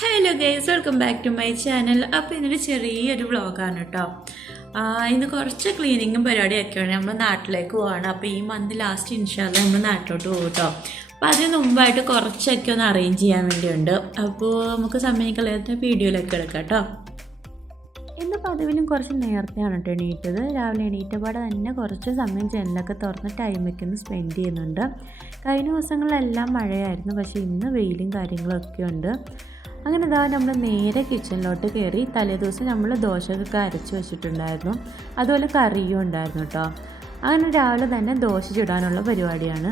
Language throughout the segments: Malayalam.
Hello guys, welcome back to my channel. അപ്പോൾ ഇന്നൊരു ചെറിയൊരു വ്ളോഗാണ് കേട്ടോ. ഇന്ന് കുറച്ച് ക്ലീനിങ്ങും പരിപാടിയൊക്കെയാണ്. നമ്മൾ നാട്ടിലേക്ക് പോവാണ്. അപ്പോൾ ഈ മന്ത് ലാസ്റ്റ് ഇൻഷാല്ലാ നമ്മൾ നാട്ടിലോട്ട് പോകും കേട്ടോ. അപ്പോൾ അതിന് മുമ്പായിട്ട് കുറച്ചൊക്കെ ഒന്ന് അറേഞ്ച് ചെയ്യാൻ വേണ്ടിയുണ്ട്. അപ്പോൾ നമുക്ക് സമയം കളയാത്ത വീഡിയോയിലൊക്കെ എടുക്കാം കേട്ടോ. ഇന്ന് പതിവിലും കുറച്ച് നേരത്തെയാണ് കേട്ടോ എണീറ്റത്. രാവിലെ എണീറ്റപാടെ തന്നെ കുറച്ച് സമയം ജനലൊക്കെ തുറന്ന് ടൈമൊക്കെ ഒന്ന് സ്പെൻഡ് ചെയ്യുന്നുണ്ട്. കഴിഞ്ഞ ദിവസങ്ങളിലെല്ലാം മഴയായിരുന്നു, പക്ഷേ ഇന്ന് വെയിലും കാര്യങ്ങളൊക്കെ ഉണ്ട്. അങ്ങനെ ഇതാ നമ്മൾ നേരെ കിച്ചണിലോട്ട് കയറി. തലേദിവസം നമ്മൾ ദോശയൊക്കെ അരച്ച് വെച്ചിട്ടുണ്ടായിരുന്നു, അതുപോലെ കറിയും ഉണ്ടായിരുന്നു കേട്ടോ. അങ്ങനെ രാവിലെ തന്നെ ദോശ ചുടാനുള്ള പരിപാടിയാണ്.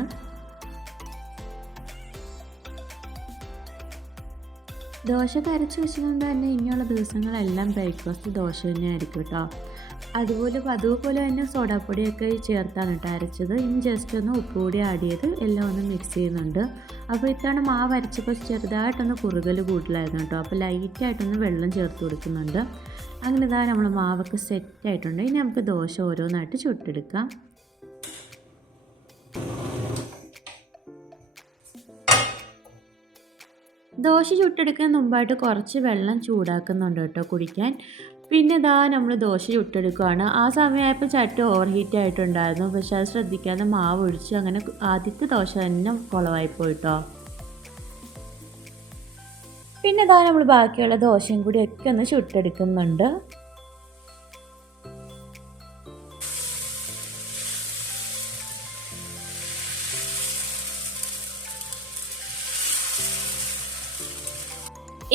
ദോശയൊക്കെ അരച്ച് വെച്ചതുകൊണ്ട് തന്നെ ഇനിയുള്ള ദിവസങ്ങളെല്ലാം ബ്രേക്ക്ഫാസ്റ്റ് ദോശ തന്നെയായിരിക്കും കേട്ടോ. അതുപോലെ തന്നെ സോഡാപ്പൊടിയൊക്കെ ചേർത്താണ് കേട്ടോ അരച്ചത്. ഇനി ജസ്റ്റ് ഒന്ന് ഉപ്പുകൂടി ആഡ് ചെയ്ത് എല്ലാം ഒന്ന് മിക്സ് ചെയ്യുന്നുണ്ട്. അപ്പോൾ ഇത്തവണ മാവ് അരച്ചപ്പോൾ ചെറുതായിട്ടൊന്ന് കുറുകൽ കൂട്ടിലായിരുന്നു കേട്ടോ. അപ്പോൾ ലൈറ്റായിട്ടൊന്ന് വെള്ളം ചേർത്ത് കൊടുക്കുന്നുണ്ട്. അങ്ങനെ ഇതാ നമ്മൾ മാവൊക്കെ സെറ്റായിട്ടുണ്ട്. ഇനി നമുക്ക് ദോശ ഓരോന്നായിട്ട് ചുട്ടെടുക്കാം. ദോശ ചുട്ടെടുക്കാൻ മുമ്പായിട്ട് കുറച്ച് വെള്ളം ചൂടാക്കുന്നുണ്ട് കേട്ടോ കുടിക്കാൻ. പിന്നെ ഇതാ നമ്മൾ ദോശ ചുട്ടെടുക്കുകയാണ്. ആ സമയമായപ്പോൾ ചട്ടി ഓവർ ഹീറ്റ് ആയിട്ടുണ്ടായിരുന്നു, പക്ഷെ അത് ശ്രദ്ധിക്കാതെ മാവ് ഒഴിച്ച് അങ്ങനെ ആദ്യത്തെ ദോശ തന്നെ കുളമായി പോയിട്ടോ. പിന്നെ ഇതാ നമ്മൾ ബാക്കിയുള്ള ദോശയും കൂടി ഒക്കെ ഒന്ന് ചുട്ടെടുക്കുന്നുണ്ട്.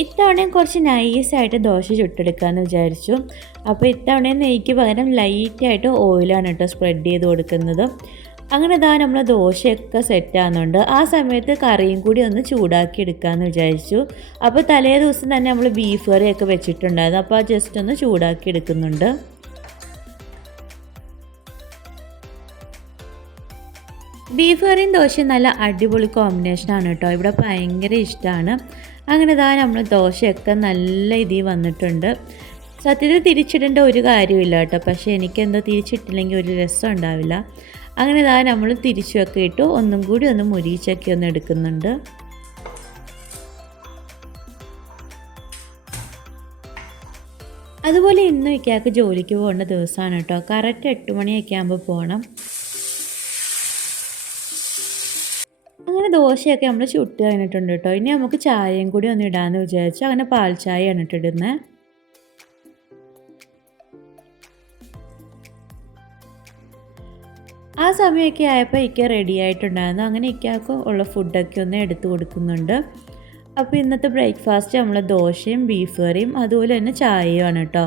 ഇത്തവണയും കുറച്ച് നൈസായിട്ട് ദോശ ചുട്ടെടുക്കാമെന്ന് വിചാരിച്ചു. അപ്പോൾ ഇത്തവണയും നെയ്ക്ക് പകരം ലൈറ്റായിട്ട് ഓയിലാണ് കേട്ടോ സ്പ്രെഡ് ചെയ്ത് കൊടുക്കുന്നത്. അങ്ങനെ ഇതാ നമ്മൾ ദോശയൊക്കെ സെറ്റാകുന്നുണ്ട്. ആ സമയത്ത് കറിയും കൂടി ഒന്ന് ചൂടാക്കി എടുക്കാമെന്ന് വിചാരിച്ചു. അപ്പോൾ തലേ ദിവസം തന്നെ നമ്മൾ ബീഫ് കറിയൊക്കെ വെച്ചിട്ടുണ്ടായിരുന്നു, അപ്പോൾ ജസ്റ്റ് ഒന്ന് ചൂടാക്കി എടുക്കുന്നുണ്ട്. ബീഫ് കറിയും ദോശയും നല്ല അടിപൊളി കോമ്പിനേഷനാണ് കേട്ടോ. ഇവിടെ ഭയങ്കര ഇഷ്ടമാണ്. അങ്ങനെ ഇതാ നമ്മൾ ദോശയൊക്കെ നല്ല ഇതിൽ വന്നിട്ടുണ്ട്. സത്യത്തിൽ തിരിച്ചിടേണ്ട ഒരു കാര്യമില്ല കേട്ടോ, പക്ഷേ എനിക്കെന്തോ തിരിച്ചിട്ടില്ലെങ്കിൽ ഒരു രസം ഉണ്ടാവില്ല. അങ്ങനെ ഇതാ നമ്മൾ തിരിച്ചൊക്കെ ഇട്ടു ഒന്നും കൂടി ഒന്ന് മുരിച്ചൊക്കെ ഒന്ന് എടുക്കുന്നുണ്ട്. അതുപോലെ ഇന്നും ഇക്കാക്ക് ജോലിക്ക് പോകേണ്ട ദിവസമാണ് കേട്ടോ. കറക്റ്റ് 8 മണിയൊക്കെ ആകുമ്പോൾ പോകണം. അങ്ങനെ ദോശയൊക്കെ നമ്മൾ ചുട്ട് കഴിഞ്ഞിട്ടുണ്ട് കേട്ടോ. ഇനി നമുക്ക് ചായയും കൂടി ഒന്ന് ഇടാമെന്ന് വിചാരിച്ചു. അങ്ങനെ പാൽ ചായയാണ് ഇട്ടിടുന്നത്. ആ സമയമൊക്കെ ആയപ്പോൾ ഇക്ക റെഡി ആയിട്ടുണ്ടായിരുന്നു. അങ്ങനെ ഇക്കാക്ക് ഉള്ള ഫുഡൊക്കെ ഒന്ന് എടുത്തു കൊടുക്കുന്നുണ്ട്. അപ്പോൾ ഇന്നത്തെ ബ്രേക്ക്ഫാസ്റ്റ് നമ്മൾ ദോശയും ബീഫ് കറിയും അതുപോലെ തന്നെ ചായയുമാണ് കേട്ടോ.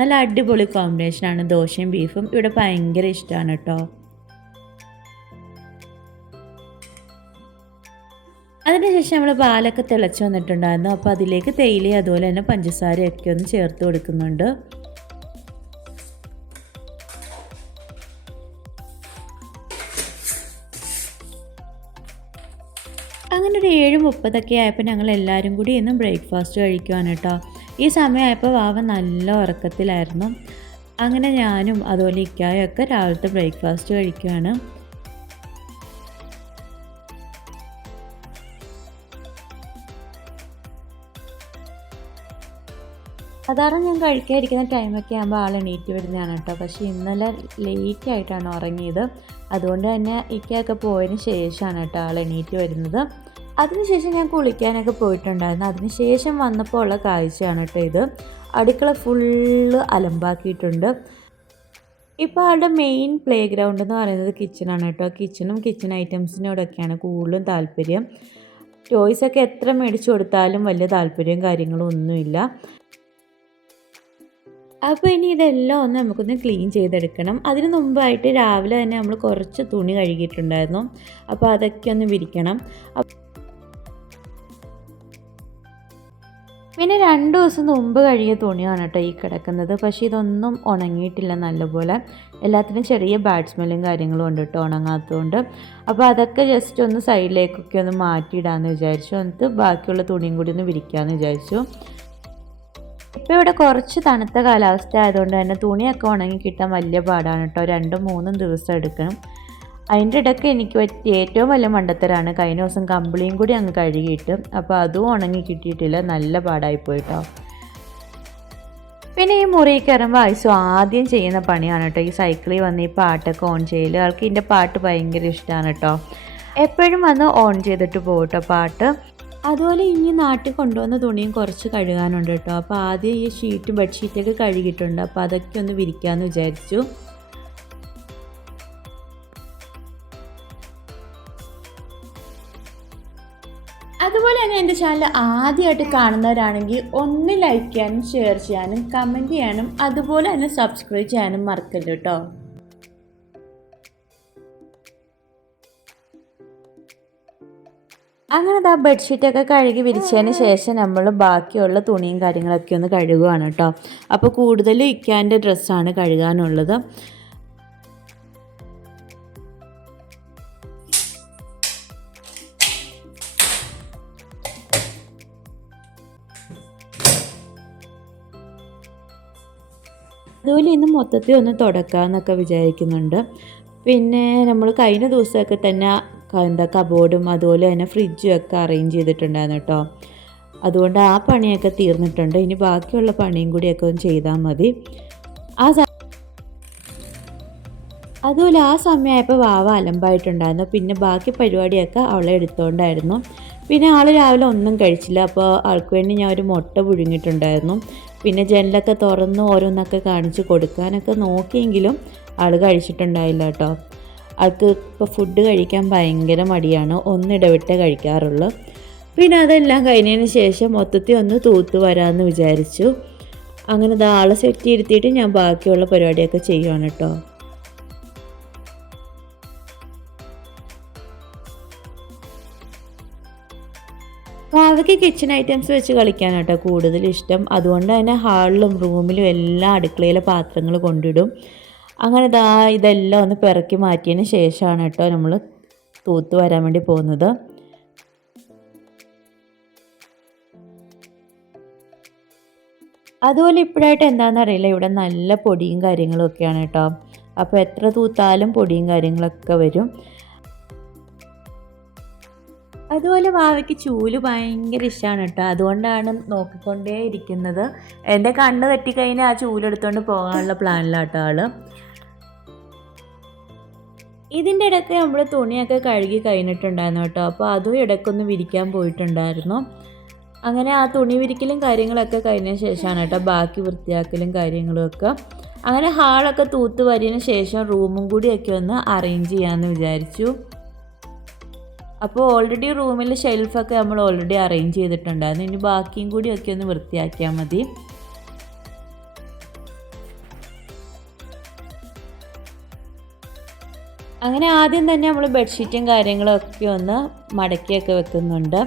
നല്ല അടിപൊളി കോമ്പിനേഷനാണ് ദോശയും ബീഫും. ഇവിടെ ഭയങ്കര ഇഷ്ടമാണ് കേട്ടോ. അതിനുശേഷം നമ്മൾ പാലൊക്കെ തിളച്ച് വന്നിട്ടുണ്ടായിരുന്നു. അപ്പോൾ അതിലേക്ക് തേയില അതുപോലെ തന്നെ പഞ്ചസാരയൊക്കെ ഒന്ന് ചേർത്ത് കൊടുക്കുന്നുണ്ട്. അങ്ങനെ ഒരു 7:30 ആയപ്പോൾ ഞങ്ങൾ എല്ലാവരും കൂടി ഇന്നും ബ്രേക്ക്ഫാസ്റ്റ് കഴിക്കുവാണ് കേട്ടോ. ഈ സമയമായപ്പോൾ വാവ നല്ല ഉറക്കത്തിലായിരുന്നു. അങ്ങനെ ഞാനും അതുപോലെ ഇക്കായൊക്കെ രാവിലത്തെ ബ്രേക്ക്ഫാസ്റ്റ് കഴിക്കുവാണ്. സാധാരണ ഞാൻ കഴിക്കാതിരിക്കുന്ന ടൈമൊക്കെ ആകുമ്പോൾ ആൾ എണീറ്റ് വരുന്നതാണ് കേട്ടോ. പക്ഷേ ഇന്നലെ ലേറ്റായിട്ടാണ് ഉറങ്ങിയത്. അതുകൊണ്ട് തന്നെ ഇക്കയൊക്കെ പോയതിന് ശേഷമാണ് കേട്ടോ ആൾ എണീറ്റ് വരുന്നത്. അതിനുശേഷം ഞാൻ കുളിക്കാനൊക്കെ പോയിട്ടുണ്ടായിരുന്നു. അതിനുശേഷം വന്നപ്പോൾ ഉള്ള കാഴ്ചയാണ് കേട്ടോ ഇത്. അടുക്കള ഫുള്ള് അലമ്പാക്കിയിട്ടുണ്ട്. ഇപ്പോൾ ആളുടെ മെയിൻ പ്ലേ ഗ്രൗണ്ട് എന്ന് പറയുന്നത് കിച്ചണാണ് കേട്ടോ. കിച്ചണും കിച്ചൺ ഐറ്റംസിനോടൊക്കെയാണ് കൂടുതലും താല്പര്യം. ടോയ്സൊക്കെ എത്ര മേടിച്ചു കൊടുത്താലും വലിയ താല്പര്യവും കാര്യങ്ങളും ഒന്നുമില്ല. അപ്പോൾ ഇനി ഇതെല്ലാം ഒന്ന് നമുക്കൊന്ന് ക്ലീൻ ചെയ്തെടുക്കണം. അതിന് മുമ്പായിട്ട് രാവിലെ തന്നെ നമ്മൾ കുറച്ച് തുണി കഴുകിയിട്ടുണ്ടായിരുന്നു. അപ്പോൾ അതൊക്കെ ഒന്ന് വിരിക്കണം. പിന്നെ 2 ദിവസം മുമ്പ് കഴുകിയ തുണിയാണ് കേട്ടോ ഈ കിടക്കുന്നത്. പക്ഷേ ഇതൊന്നും ഉണങ്ങിയിട്ടില്ല നല്ലപോലെ. എല്ലാത്തിനും ചെറിയ ബാഡ് സ്മെല്ലും കാര്യങ്ങളും ഉണ്ട് കേട്ടോ ഉണങ്ങാത്തതുകൊണ്ട്. അപ്പോൾ അതൊക്കെ ജസ്റ്റ് ഒന്ന് സൈഡിലേക്കൊക്കെ ഒന്ന് മാറ്റിയിടാമെന്ന് വിചാരിച്ചു. എന്നിട്ട് ബാക്കിയുള്ള തുണിയും കൂടി ഒന്ന് വിരിക്കാമെന്ന് വിചാരിച്ചു. ഇപ്പോൾ ഇവിടെ കുറച്ച് തണുത്ത കാലാവസ്ഥ ആയതുകൊണ്ട് തന്നെ തുണിയൊക്കെ ഉണങ്ങി കിട്ടാൻ വലിയ പാടാണ് കേട്ടോ. 2-3 ദിവസം എടുക്കണം. അതിൻ്റെ ഇടയ്ക്ക് എനിക്ക് പറ്റിയ ഏറ്റവും വലിയ മണ്ടത്തരാണ് കഴിഞ്ഞ ദിവസം കമ്പിളിയും കൂടി അങ്ങ് കഴുകിയിട്ട്, അപ്പോൾ അതും ഉണങ്ങി കിട്ടിയിട്ടില്ല, നല്ല പാടായിപ്പോയിട്ടോ. പിന്നെ ഈ മുറിയിൽ കയറുമ്പോൾ ഐസു ആദ്യം ചെയ്യുന്ന പണിയാണ് കേട്ടോ ഈ സൈക്കിളിൽ വന്ന് ഈ പാട്ടൊക്കെ ഓൺ ചെയ്യൽ. ആൾക്ക് ഇതിൻ്റെ പാട്ട് ഭയങ്കര ഇഷ്ടമാണ് കേട്ടോ. എപ്പോഴും വന്ന് ഓൺ ചെയ്തിട്ട് പോകും കേട്ടോ പാട്ട്. അതുപോലെ ഇനി നാട്ടിൽ കൊണ്ടുവന്ന തുണിയും കുറച്ച് കഴുകാനുണ്ട് കേട്ടോ. അപ്പോൾ ആദ്യം ഈ ഷീറ്റ് ബെഡ്ഷീറ്റൊക്കെ കഴുകിയിട്ടുണ്ട്, അപ്പോൾ അതൊക്കെ ഒന്ന് വിരിക്കാമെന്ന് വിചാരിച്ചു. അതുപോലെ തന്നെ എൻ്റെ ചാനൽ ആദ്യമായിട്ട് കാണുന്നവരാണെങ്കിൽ ഒന്ന് ലൈക്ക് ചെയ്യാനും ഷെയർ ചെയ്യാനും കമൻറ്റ് ചെയ്യാനും അതുപോലെ തന്നെ സബ്സ്ക്രൈബ് ചെയ്യാനും മറക്കരുത് കേട്ടോ. അങ്ങനെ ആ ബെഡ്ഷീറ്റൊക്കെ കഴുകി വിരിച്ചതിന് ശേഷം നമ്മൾ ബാക്കിയുള്ള തുണിയും കാര്യങ്ങളൊക്കെ ഒന്ന് കഴുകുകയാണ് കേട്ടോ. അപ്പോൾ കൂടുതൽ ഇക്കാൻ്റെ ഡ്രസ്സാണ് കഴുകാനുള്ളത്. അതുപോലെ ഇന്ന് മൊത്തത്തിൽ ഒന്ന് തുടക്കാമെന്നൊക്കെ വിചാരിക്കുന്നുണ്ട്. പിന്നെ നമ്മൾ കഴിഞ്ഞ ദിവസമൊക്കെ തന്നെ കബോർഡും അതുപോലെ തന്നെ ഫ്രിഡ്ജും ഒക്കെ അറേഞ്ച് ചെയ്തിട്ടുണ്ടായിരുന്നു കേട്ടോ. അതുകൊണ്ട് ആ പണിയൊക്കെ തീർന്നിട്ടുണ്ട്. ഇനി ബാക്കിയുള്ള പണിയും കൂടിയൊക്കെ ഒന്ന് ചെയ്താൽ മതി. അതുപോലെ ആ സമയമായപ്പോൾ വാവ അലമ്പായിട്ടുണ്ടായിരുന്നു. പിന്നെ ബാക്കി പരിപാടിയൊക്കെ അവളെ എടുത്തുകൊണ്ടായിരുന്നു. പിന്നെ ആൾ രാവിലെ ഒന്നും കഴിച്ചില്ല, അപ്പോൾ ആൾക്ക് വേണ്ടി ഞാൻ ഒരു മുട്ട പുഴുങ്ങിയിട്ടുണ്ടായിരുന്നു. പിന്നെ ജനലൊക്കെ തുറന്ന് ഓരോന്നൊക്കെ കാണിച്ച് കൊടുക്കാനൊക്കെ നോക്കിയെങ്കിലും ആൾ കഴിച്ചിട്ടുണ്ടായില്ല കേട്ടോ. ആൾക്ക് ഇപ്പോൾ ഫുഡ് കഴിക്കാൻ ഭയങ്കര മടിയാണ്, ഒന്നിടവിട്ടേ കഴിക്കാറുള്ളൂ. പിന്നെ അതെല്ലാം കഴിഞ്ഞതിന് ശേഷം മൊത്തത്തിൽ ഒന്ന് തൂത്ത് വരാമെന്ന് വിചാരിച്ചു. അങ്ങനെ ആളെ സെറ്റ് ചെയ്തിട്ട് ഞാൻ ബാക്കിയുള്ള പരിപാടിയൊക്കെ ചെയ്യുവാണ് കേട്ടോ. വാവയ്ക്ക് കിച്ചൺ ഐറ്റംസ് വെച്ച് കളിക്കാനാട്ടോ കൂടുതൽ ഇഷ്ടം. അതുകൊണ്ട് തന്നെ ഹാളിലും റൂമിലും എല്ലാം അടുക്കളയിലെ പാത്രങ്ങൾ കൊണ്ടിടും. അങ്ങനെ ഇതെല്ലാം ഒന്ന് പിറക്കി മാറ്റിയതിന് ശേഷമാണ് കേട്ടോ നമ്മൾ തൂത്ത് വരാൻ വേണ്ടി പോകുന്നത്. അതുപോലെ ഇപ്പോഴായിട്ട് എന്താണെന്നറിയില്ല, ഇവിടെ നല്ല പൊടിയും കാര്യങ്ങളും ഒക്കെയാണ് കേട്ടോ. അപ്പോൾ എത്ര തൂത്താലും പൊടിയും കാര്യങ്ങളൊക്കെ വരും. അതുപോലെ വാവയ്ക്ക് ചൂല് ഭയങ്കര ഇഷ്ടമാണ് കേട്ടോ. അതുകൊണ്ടാണ് നോക്കിക്കൊണ്ടേ ഇരിക്കുന്നത്. എൻ്റെ കണ്ണ് തട്ടിക്കഴിഞ്ഞാൽ ആ ചൂലെടുത്തുകൊണ്ട് പോകാനുള്ള പ്ലാനിലാട്ടോ ആൾ. ഇതിൻ്റെ ഇടയ്ക്ക് നമ്മൾ തുണിയൊക്കെ കഴുകി കഴിഞ്ഞിട്ടുണ്ടായിരുന്നു കേട്ടോ. അപ്പോൾ അതും ഇടയ്ക്കൊന്ന് വിരിക്കാൻ പോയിട്ടുണ്ടായിരുന്നു. അങ്ങനെ ആ തുണി വിരിക്കലും കാര്യങ്ങളൊക്കെ കഴിഞ്ഞ ശേഷമാണ് കേട്ടോ ബാക്കി വൃത്തിയാക്കലും കാര്യങ്ങളുമൊക്കെ. അങ്ങനെ ഹാളൊക്കെ തൂത്ത് വരിയതിന് ശേഷം റൂമും കൂടിയൊക്കെ ഒന്ന് അറേഞ്ച് ചെയ്യാമെന്ന് വിചാരിച്ചു. അപ്പോൾ ഓൾറെഡി റൂമിൽ ഷെൽഫൊക്കെ നമ്മൾ ഓൾറെഡി അറേഞ്ച് ചെയ്തിട്ടുണ്ടായിരുന്നു. ഇനി ബാക്കിയും കൂടിയൊക്കെ ഒന്ന് വൃത്തിയാക്കിയാൽ മതി. അങ്ങനെ ആദ്യം തന്നെ നമ്മൾ ബെഡ്ഷീറ്റും കാര്യങ്ങളൊക്കെ ഒന്ന് മടക്കിയൊക്കെ വെക്കുന്നുണ്ട്.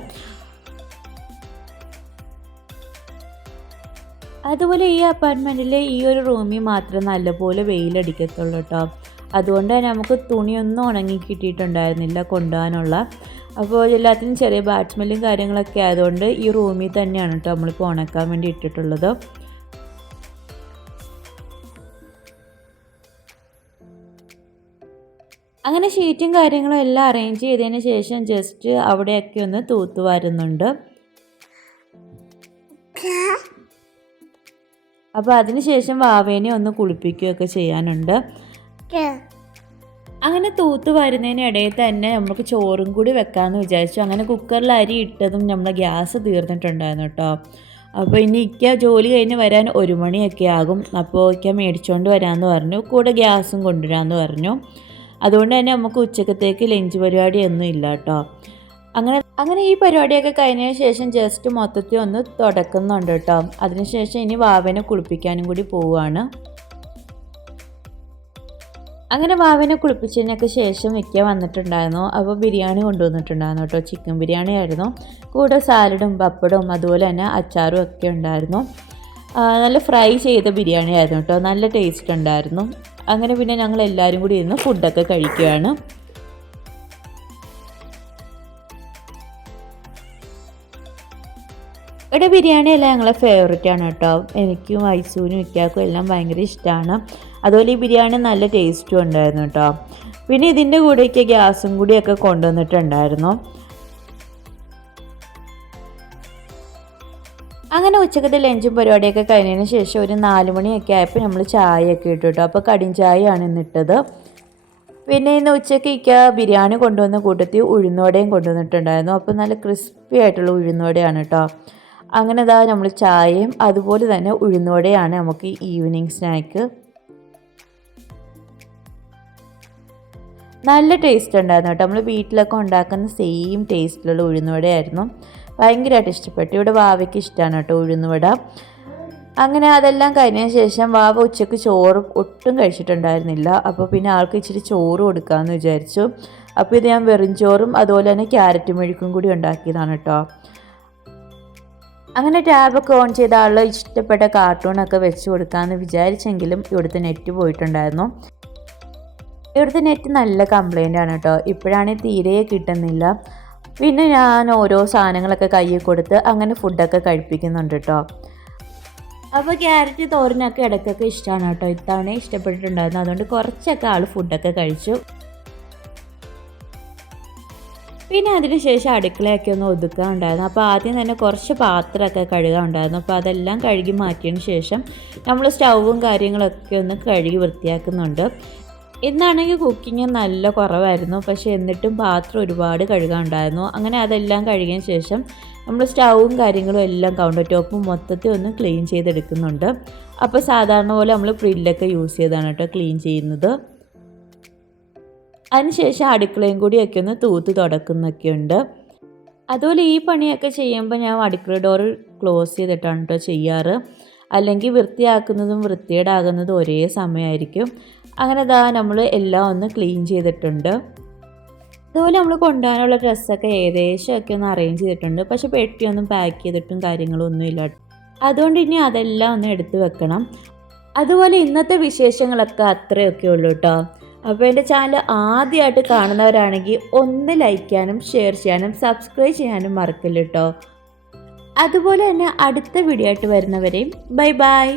അതുപോലെ ഈ അപ്പാർട്ട്മെൻറ്റിൽ ഈ ഒരു റൂമിൽ മാത്രമേ നല്ലപോലെ വെയിലടിക്കത്തുള്ളൂ കേട്ടോ. അതുകൊണ്ട് തന്നെ നമുക്ക് തുണിയൊന്നും ഉണങ്ങി കിട്ടിയിട്ടുണ്ടായിരുന്നില്ല കൊണ്ടുപോകാനുള്ള. അപ്പോൾ എല്ലാത്തിനും ചെറിയ ബാറ്റ്സ്മെല്ലും കാര്യങ്ങളൊക്കെ ആയതുകൊണ്ട് ഈ റൂമിൽ തന്നെയാണ് കേട്ടോ നമ്മളിപ്പോൾ ഉണക്കാൻ വേണ്ടി ഇട്ടിട്ടുള്ളത്. അങ്ങനെ ഷീറ്റും കാര്യങ്ങളും എല്ലാം അറേഞ്ച് ചെയ്തതിന് ശേഷം ജസ്റ്റ് അവിടെയൊക്കെ ഒന്ന് തൂത്ത് വരുന്നുണ്ട്. അപ്പോൾ അതിന് ശേഷം വാവേനെ ഒന്ന് കുളിപ്പിക്കുകയൊക്കെ ചെയ്യാനുണ്ട്. അങ്ങനെ തൂത്ത് വരുന്നതിനിടയിൽ തന്നെ നമുക്ക് ചോറും കൂടി വെക്കാമെന്ന് വിചാരിച്ചു. അങ്ങനെ കുക്കറിൽ അരി ഇട്ടതും നമ്മൾ ഗ്യാസ് തീർന്നിട്ടുണ്ടായിരുന്നു കേട്ടോ. അപ്പോൾ ഇനി ഇക്ക ജോലി കഴിഞ്ഞ് വരാൻ 1 മണിയൊക്കെ ആകും. അപ്പോൾ ഇക്ക മേടിച്ചുകൊണ്ട് വരാമെന്ന് പറഞ്ഞു, കൂടെ ഗ്യാസും കൊണ്ടുവരാമെന്ന് പറഞ്ഞു. അതുകൊണ്ട് തന്നെ നമുക്ക് ഉച്ചക്കത്തേക്ക് ലഞ്ച് പരിപാടിയൊന്നും ഇല്ല കേട്ടോ. അങ്ങനെ ഈ പരിപാടിയൊക്കെ കഴിഞ്ഞതിന് ശേഷം ജസ്റ്റ് മൊത്തത്തിൽ ഒന്ന് തുടക്കുന്നുണ്ട് കേട്ടോ. അതിനുശേഷം ഇനി വാവനെ കുളിപ്പിക്കാനും കൂടി പോവുകയാണ്. അങ്ങനെ വാവനെ കുളിപ്പിച്ചതിനൊക്കെ ശേഷം മിക്ക വന്നിട്ടുണ്ടായിരുന്നു. അപ്പോൾ ബിരിയാണി കൊണ്ടുവന്നിട്ടുണ്ടായിരുന്നു കേട്ടോ. ചിക്കൻ ബിരിയാണി ആയിരുന്നു, കൂടെ സാലഡും പപ്പടവും അതുപോലെ തന്നെ അച്ചാറും ഒക്കെ ഉണ്ടായിരുന്നു. നല്ല ഫ്രൈ ചെയ്ത ബിരിയാണി ആയിരുന്നു കേട്ടോ, നല്ല ടേസ്റ്റ് ഉണ്ടായിരുന്നു. അങ്ങനെ പിന്നെ ഞങ്ങൾ എല്ലാവരും കൂടി ഇരുന്ന് ഫുഡൊക്കെ കഴിക്കുകയാണ്. ഇവിടെ ബിരിയാണി എല്ലാം ഞങ്ങളെ ഫേവറേറ്റ് ആണ് കേട്ടോ. എനിക്കും ഐസൂനും ഇക്കാക്കും എല്ലാം ഭയങ്കര ഇഷ്ടമാണ്. അതുപോലെ ഈ ബിരിയാണി നല്ല ടേസ്റ്റും ഉണ്ടായിരുന്നു കേട്ടോ. പിന്നെ ഇതിൻ്റെ കൂടെയൊക്കെ ഗ്യാസും കൂടിയൊക്കെ കൊണ്ടുവന്നിട്ടുണ്ടായിരുന്നു. അങ്ങനെ ഉച്ചക്കത്തെ ലഞ്ചും പരിപാടിയൊക്കെ കഴിഞ്ഞതിന് ശേഷം ഒരു 4 മണിയൊക്കെ ആയപ്പോൾ നമ്മൾ ചായയൊക്കെ ഇട്ടു കേട്ടോ. അപ്പോൾ കടിൻ ചായയാണ് ഇന്നിട്ടത്. പിന്നെ ഇന്ന് ഉച്ചയ്ക്ക് ബിരിയാണി കൊണ്ടുവന്ന കൂട്ടത്തിൽ ഉഴുന്നുവടയും കൊണ്ടുവന്നിട്ടുണ്ടായിരുന്നു. അപ്പോൾ നല്ല ക്രിസ്പി ആയിട്ടുള്ള ഉഴുന്നുവടയാണ് കേട്ടോ. അങ്ങനെ ഇതാ നമ്മൾ ചായയും അതുപോലെ തന്നെ ഉഴുന്നുവടയാണ് നമുക്ക് ഈവനിങ് സ്നാക്ക്. നല്ല ടേസ്റ്റ് ഉണ്ടായിരുന്നു കേട്ടോ. നമ്മൾ വീട്ടിലൊക്കെ ഉണ്ടാക്കുന്ന സെയിം ടേസ്റ്റിലുള്ള ഉഴുന്നുവടയായിരുന്നു. ഭയങ്കരമായിട്ട് ഇഷ്ടപ്പെട്ടു. ഇവിടെ വാവയ്ക്ക് ഇഷ്ടമാണ് കേട്ടോ ഉഴുന്നുവട. അങ്ങനെ അതെല്ലാം കഴിഞ്ഞതിന് ശേഷം വാവ ഉച്ചയ്ക്ക് ചോറ് ഒട്ടും കഴിച്ചിട്ടുണ്ടായിരുന്നില്ല. അപ്പോൾ പിന്നെ ആൾക്ക് ഇച്ചിരി ചോറ് കൊടുക്കാമെന്ന് വിചാരിച്ചു. അപ്പോൾ ഇത് ഞാൻ വെറും ചോറും അതുപോലെ തന്നെ ക്യാരറ്റ് മെഴുക്കും കൂടി ഉണ്ടാക്കിയതാണ് കേട്ടോ. അങ്ങനെ ടാബൊക്കെ ഓൺ ചെയ്ത ആൾ ഇഷ്ടപ്പെട്ട കാർട്ടൂണൊക്കെ വെച്ച് കൊടുക്കാമെന്ന് വിചാരിച്ചെങ്കിലും ഇവിടുത്തെ നെറ്റ് പോയിട്ടുണ്ടായിരുന്നു. ഇവിടുത്തെ നെറ്റ് നല്ല കംപ്ലൈൻ്റ് ആണ് കേട്ടോ. ഇപ്പോഴാണെങ്കിൽ തീരെ കിട്ടുന്നില്ല. പിന്നെ ഞാൻ ഓരോ സാധനങ്ങളൊക്കെ കയ്യിൽ കൊടുത്ത് അങ്ങനെ ഫുഡൊക്കെ കഴിപ്പിക്കുന്നുണ്ട് കേട്ടോ. അപ്പോൾ ക്യാരറ്റ് തോരനൊക്കെ ഇടയ്ക്കൊക്കെ ഇഷ്ടമാണ് കേട്ടോ. ഇത്തവണ ഇഷ്ടപ്പെട്ടിട്ടുണ്ടായിരുന്നു. അതുകൊണ്ട് കുറച്ചൊക്കെ ആൾ ഫുഡൊക്കെ കഴിച്ചു. പിന്നെ അതിന് ശേഷം അടുക്കളയൊക്കെ ഒന്ന് ഒതുക്കാനുണ്ടായിരുന്നു. അപ്പോൾ ആദ്യം തന്നെ കുറച്ച് പാത്രമൊക്കെ കഴുകാനുണ്ടായിരുന്നു. അപ്പോൾ അതെല്ലാം കഴുകി മാറ്റിയതിന് ശേഷം നമ്മൾ സ്റ്റൗവും കാര്യങ്ങളൊക്കെ ഒന്ന് കഴുകി വൃത്തിയാക്കുന്നുണ്ട്. ഇന്നാണെങ്കിൽ കുക്കിങ് നല്ല കുറവായിരുന്നു. പക്ഷേ എന്നിട്ടും പാത്രം ഒരുപാട് കഴുകാനുണ്ടായിരുന്നു. അങ്ങനെ അതെല്ലാം കഴുകിയതിന് ശേഷം നമ്മൾ സ്റ്റൗവും കാര്യങ്ങളും എല്ലാം കൗണ്ടർ ടോപ്പും മൊത്തത്തിൽ ഒന്ന് ക്ലീൻ ചെയ്തെടുക്കുന്നുണ്ട്. അപ്പോൾ സാധാരണ പോലെ നമ്മൾ പ്രില്ലൊക്കെ യൂസ് ചെയ്താണ് കേട്ടോ ക്ലീൻ ചെയ്യുന്നത്. അതിനുശേഷം അടുക്കളയും കൂടിയൊക്കെ ഒന്ന് തൂത്ത് തുടക്കുന്നൊക്കെ ഉണ്ട്. അതുപോലെ ഈ പണിയൊക്കെ ചെയ്യുമ്പോൾ ഞാൻ അടുക്കള ഡോറ് ക്ലോസ് ചെയ്തിട്ടാണ് കേട്ടോ ചെയ്യാറ്. അല്ലെങ്കിൽ വൃത്തിയാക്കുന്നതും വൃത്തികേടാകുന്നതും ഒരേ സമയമായിരിക്കും. അങ്ങനെ ഇതാ നമ്മൾ എല്ലാം ഒന്ന് ക്ലീൻ ചെയ്തിട്ടുണ്ട്. അതുപോലെ നമ്മൾ കൊണ്ടുപോകാനുള്ള ഡ്രസ്സൊക്കെ ഏകദേശമൊക്കെ ഒന്ന് അറേഞ്ച് ചെയ്തിട്ടുണ്ട്. പക്ഷെ പെട്ടിയൊന്നും പാക്ക് ചെയ്തിട്ടും കാര്യങ്ങളൊന്നും ഇല്ല. അതുകൊണ്ട് ഇനി അതെല്ലാം ഒന്ന് എടുത്ത് വെക്കണം. അതുപോലെ ഇന്നത്തെ വിശേഷങ്ങളൊക്കെ അത്രയൊക്കെ ഉള്ളൂ കേട്ടോ. അപ്പോൾ എൻ്റെ ചാനൽ ആദ്യമായിട്ട് കാണുന്നവരാണെങ്കിൽ ഒന്ന് ലൈക്ക് ചെയ്യാനും ഷെയർ ചെയ്യാനും സബ്സ്ക്രൈബ് ചെയ്യാനും മറക്കില്ല കേട്ടോ. അതുപോലെ തന്നെ അടുത്ത വീഡിയോ ആയിട്ട് വരുന്നവരെയും ബൈ ബൈ.